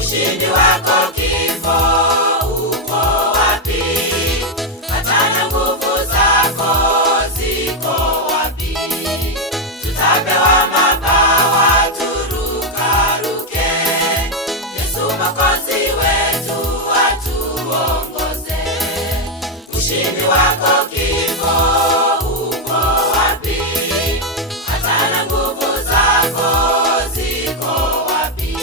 Ushindi wako kifo uko wapi? Hata na nguvu zako ziko wapi? Tutapewa mabawa turukaruke, Yesu Mwokozi wetu atuongoze. Ushindi wako kifo uko wapi? Hata na nguvu zako ziko wapi?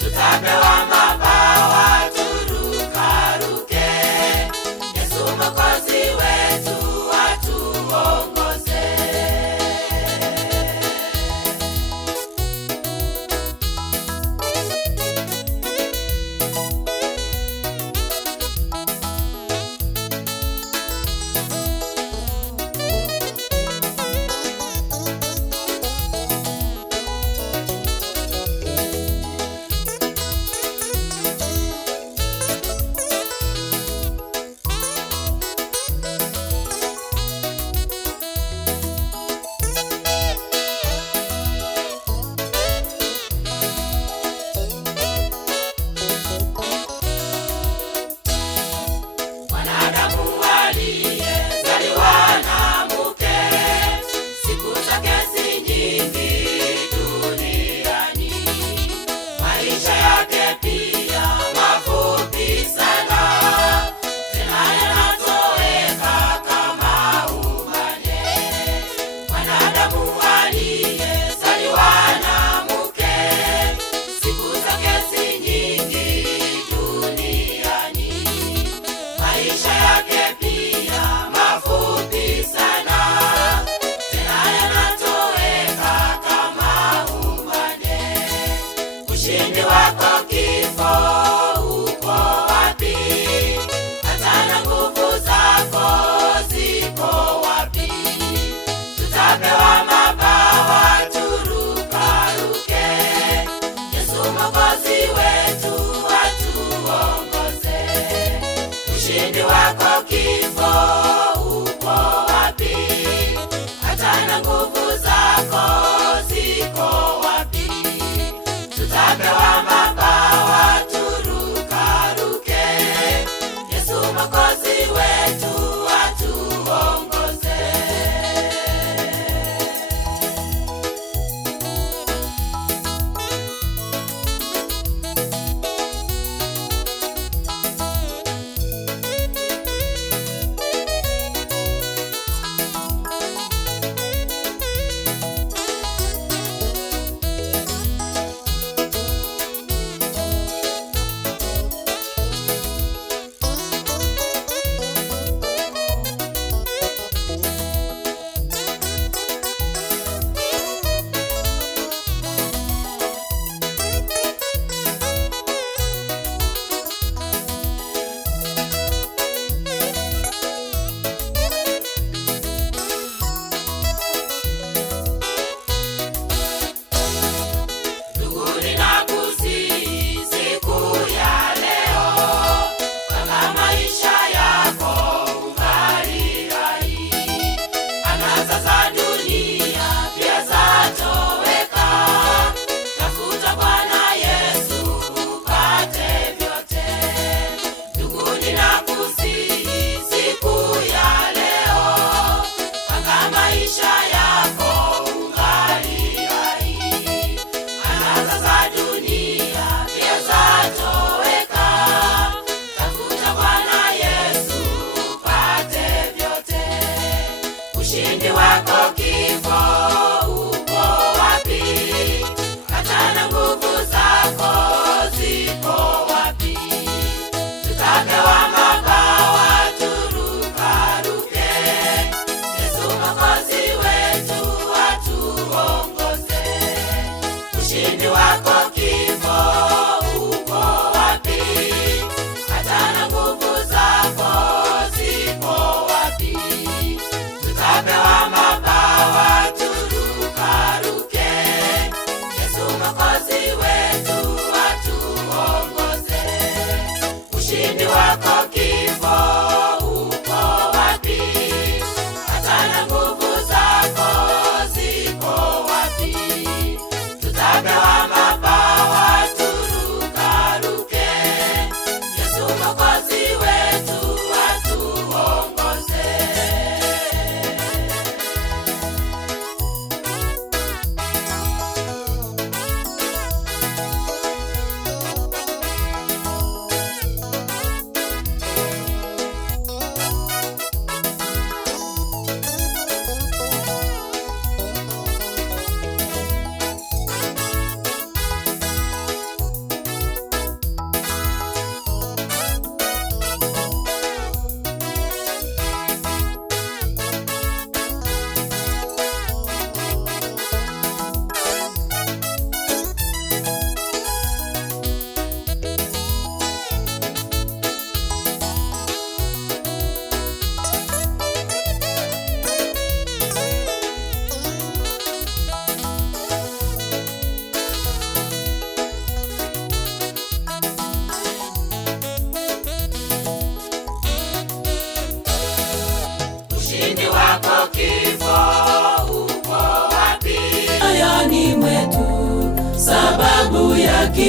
Tutapewa mabawa turukaruke, Yesu Mwokozi wetu atuongoze.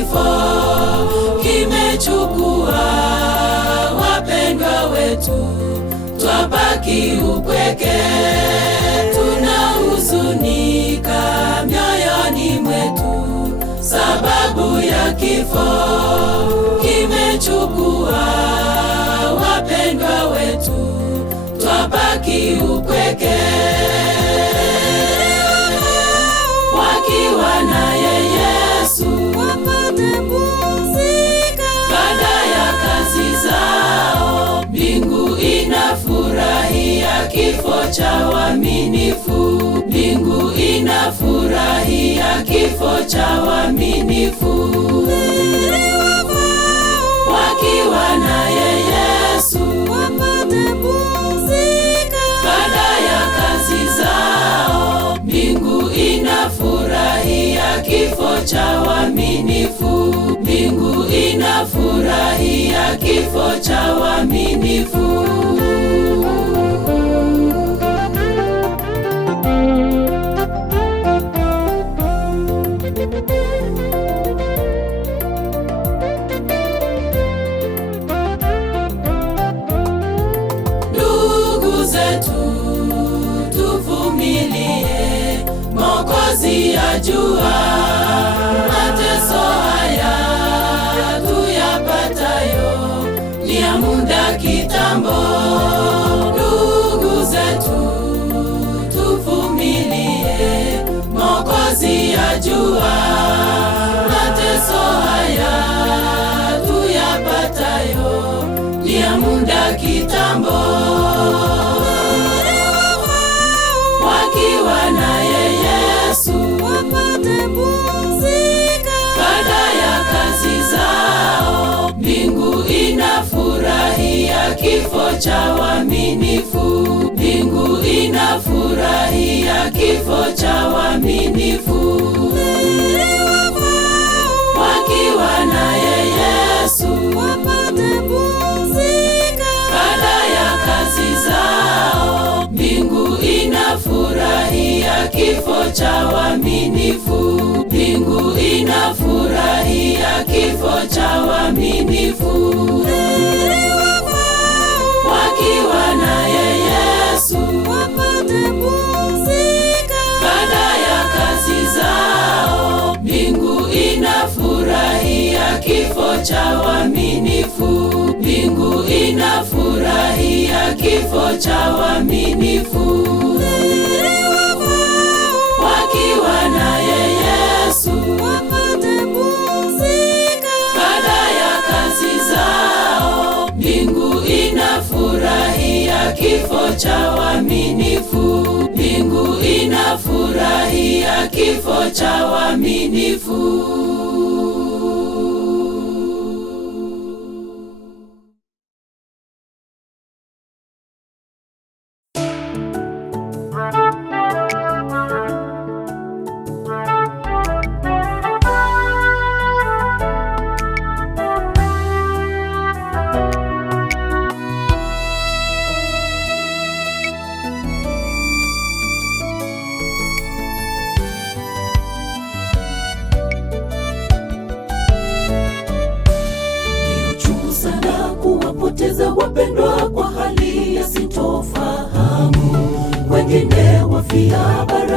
kifo kimechukua wapendwa wetu, twabaki upweke, tunahuzunika mioyoni mwetu, sababu ya kifo kimechukua wapendwa wetu, twabaki upweke. Wakiwa naye Yesu wapate pumzika baada ya kazi zao, mbingu inafurahia kifo cha waaminifu, mbingu inafurahia kifo cha waaminifu. Wakiwa naye Yesu wapate pumzika baada ya kazi zao, mbingu inafurahia kifo cha waaminifu, mbingu inafurahia kifo cha waaminifu. Ndugu zetu, tuvumilie, Mwokozi ajua mateso haya tuyapatayo ni ya muda kitambo. Ndugu zetu, tuvumilie, Mwokozi ajua mateso haya tuyapatayo ni ya muda kitambo. Wakiwa naye Yesu wapate pumzika baada ya kazi zao, mbingu inafurahia kifo cha waaminifu, mbingu inafurahia kifo cha waaminifu. Wakiwa naye Yesu wapate pumzika baada ya kazi zao, mbingu inafurahia kifo cha waaminifu, mbingu inafurahia kifo cha waaminifu. Wakiwa naye Yesu wapate pumzika baada ya kazi zao, mbingu inafurahia kifo cha waaminifu, mbingu inafurahia kifo cha waaminifu. Wakiwa naye Yesu wapate pumzika baada ya kazi zao, mbingu inafurahia kifo cha waaminifu, mbingu inafurahia kifo cha waaminifu. Wapendwa kwa hali ya sintofahamu, wengine wafia